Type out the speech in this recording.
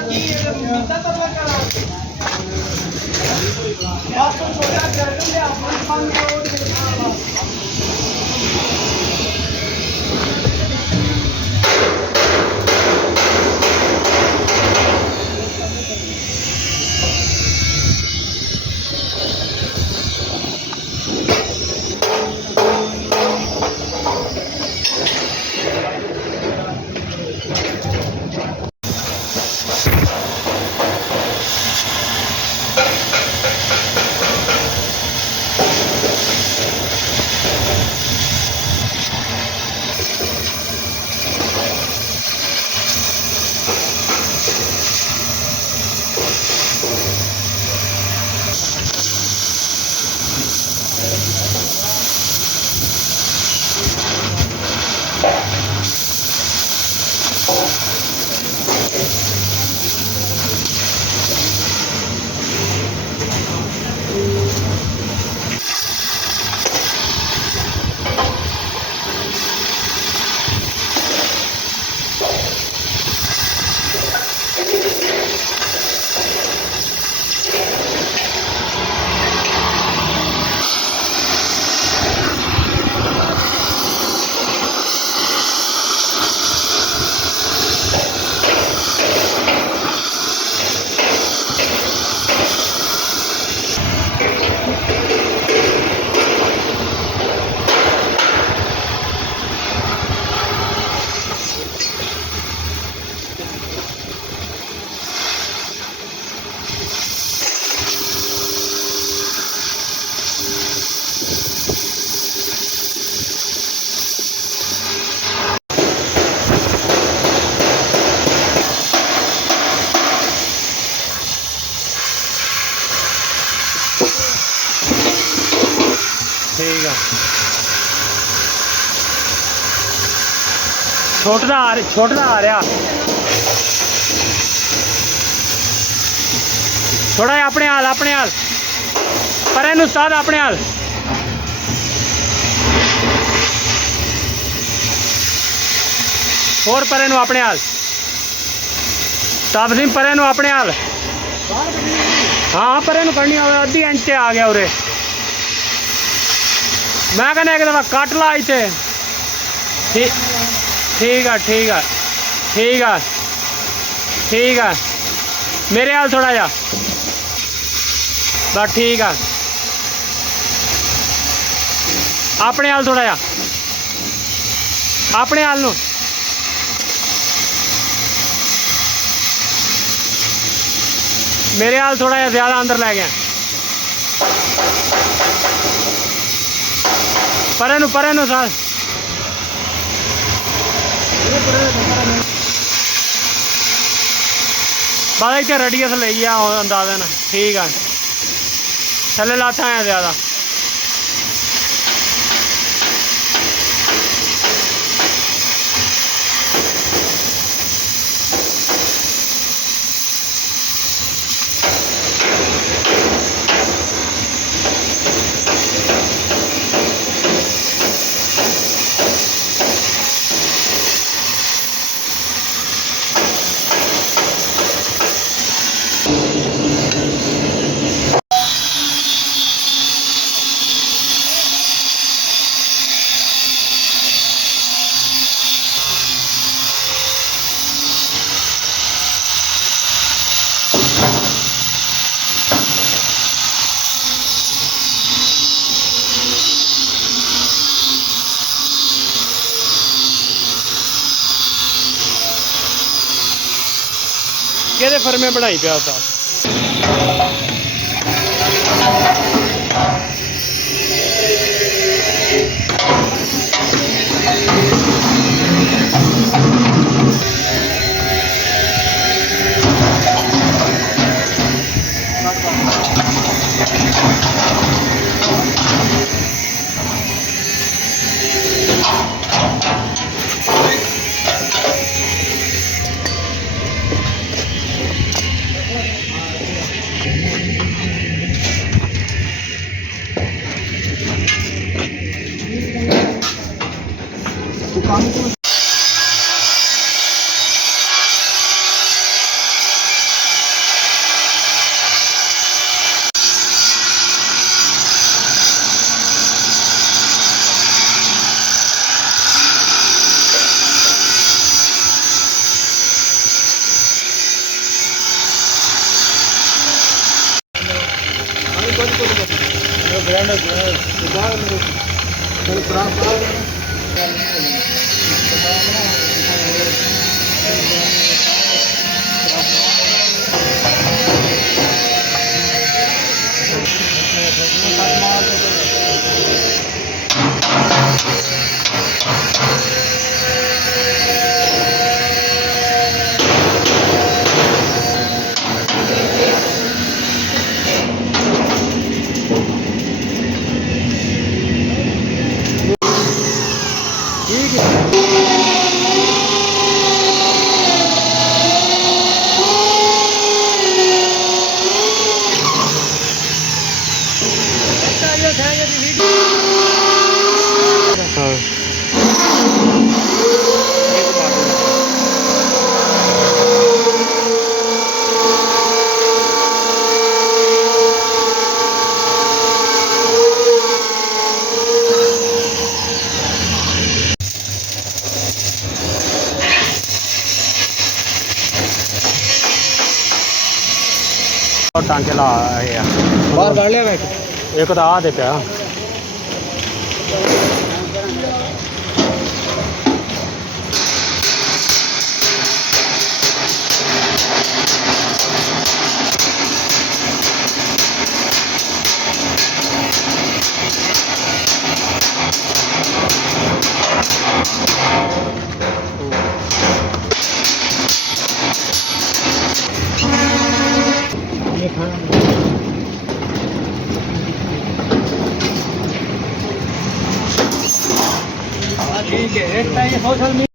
ठीक है छोटा आ रहा थोड़ा अपने हाल पर इन उस्ताद अपने हाल और पर अपने हाल ताब सिंह पर अपने हाल हाँ पर करनी अद्धी इंच से आ गया उरे मैं कहना एक दफा कट ला इतने ठीक है मेरे हाल थोड़ा जा बस ठीक है अपने हाल थोड़ा जा अपने हाल नू मेरे हाल थोड़ा जा ज़्यादा अंदर लै गया परे नू सर बाद इतने रेडियस ले गया अंदाजा ना ठीक है थले लाथा है ज़्यादा किहदे फर्मे बनाई पिया उस्ताद ठीक है हाँ और टांके ला आए आ ਬਾਹਰ ਕੱਢ ਲਿਆ ਮੈਂ एक तो आ दे पिया ये खाना ठीक है एक टाइम सोशल